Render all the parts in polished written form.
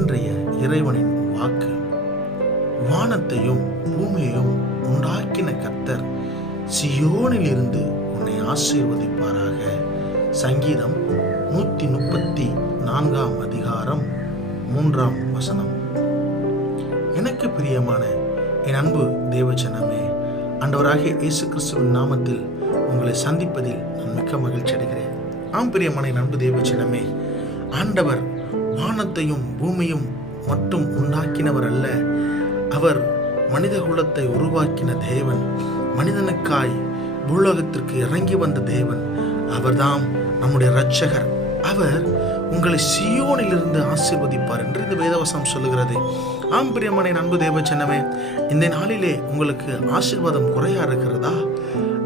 இன்றைய இறைவனின் வாக்கு. வானத்தையும் பூமியையும் உண்டாக்கின கர்த்தர் சியோனில் இருந்து உன்னை ஆசீர்வதிப்பாராக. சங்கீதம் 134 அதிகாரம் 3 எனக்கு பிரியமான என் அன்பு தேவஜனமே, ஆண்டவராகிய இயேசு கிறிஸ்துவின் நாமத்தில் உங்களை சந்திப்பதில் நான் மிக்க மகிழ்ச்சி அடைகிறேன். பிரியமான என் அன்பு தேவஜனமே, ஆண்டவர் வானத்தையும் பூமியும் மட்டும் உண்டாக்கினவர் அல்ல, அவர் மனித குலத்தை உருவாக்கின தேவன், மனிதனுக்காய் பூலோகத்திற்கு இறங்கி வந்த தேவன். அவர்தான் நம்முடைய இரட்சகர். அவர் உங்களை சியோனிலிருந்து ஆசீர்வதிப்பார் என்று இந்த வேதவசனம் சொல்லுகிறது. பிரியமான என் அன்பு தேவஜனமே, இந்த நாளிலே உங்களுக்கு ஆசீர்வாதம் குறையா இருக்கிறதா?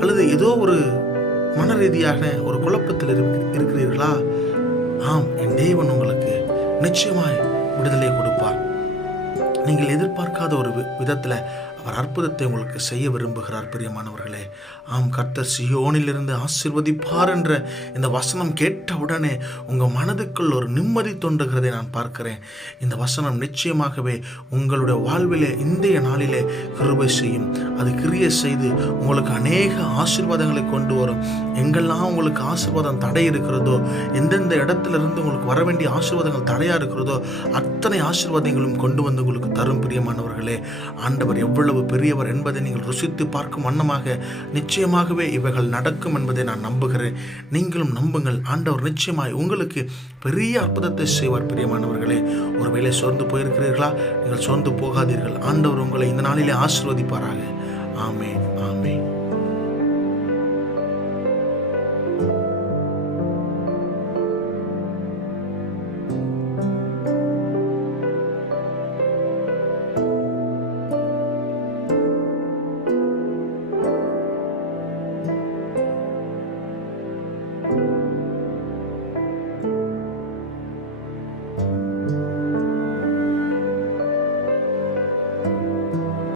அல்லது ஏதோ ஒரு மன ரீதியாக ஒரு குழப்பத்தில் இருக்கிறீர்களா? என் தேவன் உங்களுக்கு நிச்சயமாய் விடுதலை கொடுப்பார். நீங்கள் எதிர்பார்க்காத ஒரு விதத்தில் அவர் அற்புதத்தை உங்களுக்கு செய்ய விரும்புகிறார். பிரியமானவர்களே, கர்த்தர் சியோனிலிருந்து ஆசீர்வதிப்பார் என்ற இந்த வசனம் கேட்டவுடனே உங்கள் மனதுக்குள் ஒரு நிம்மதி தோன்றுகிறதை நான் பார்க்கிறேன். இந்த வசனம் நிச்சயமாகவே உங்களுடைய வாழ்விலே இன்றைய நாளிலே கிருபை செய்யும். அது கிரியை செய்து உங்களுக்கு அநேக ஆசீர்வாதங்களை கொண்டு வரும். எங்கெல்லாம் உங்களுக்கு ஆசீர்வாதம் தடை இருக்கிறதோ, எந்தெந்த இடத்திலிருந்து உங்களுக்கு வர வேண்டிய ஆசீர்வாதங்கள் தடையாக இருக்கிறதோ, அத்தனை ஆசீர்வாதங்களும் கொண்டு வந்து உங்களுக்கு தரும். பிரியமானவர்களே, ஆண்டவர் எவ்வளவு பெரியவர் என்பதை நீங்கள் ருசித்து பார்க்கும் வண்ணமாக நிச்சயமாகவே இவைகள் நடக்கும் என்பதை நான் நம்புகிறேன். நீங்களும் நம்புங்கள். ஆண்டவர் நிச்சயமாய் உங்களுக்கு பெரிய அற்புதத்தை செய்வார். பிரியமானவர்களே, ஒருவேளை சோர்ந்து போயிருக்கிறீர்களா? நீங்கள் சோர்ந்து போகாதீர்கள். ஆண்டவர் உங்களை இந்த நாளிலே ஆசீர்வதிப்பாராக. ஆமென், ஆமென்.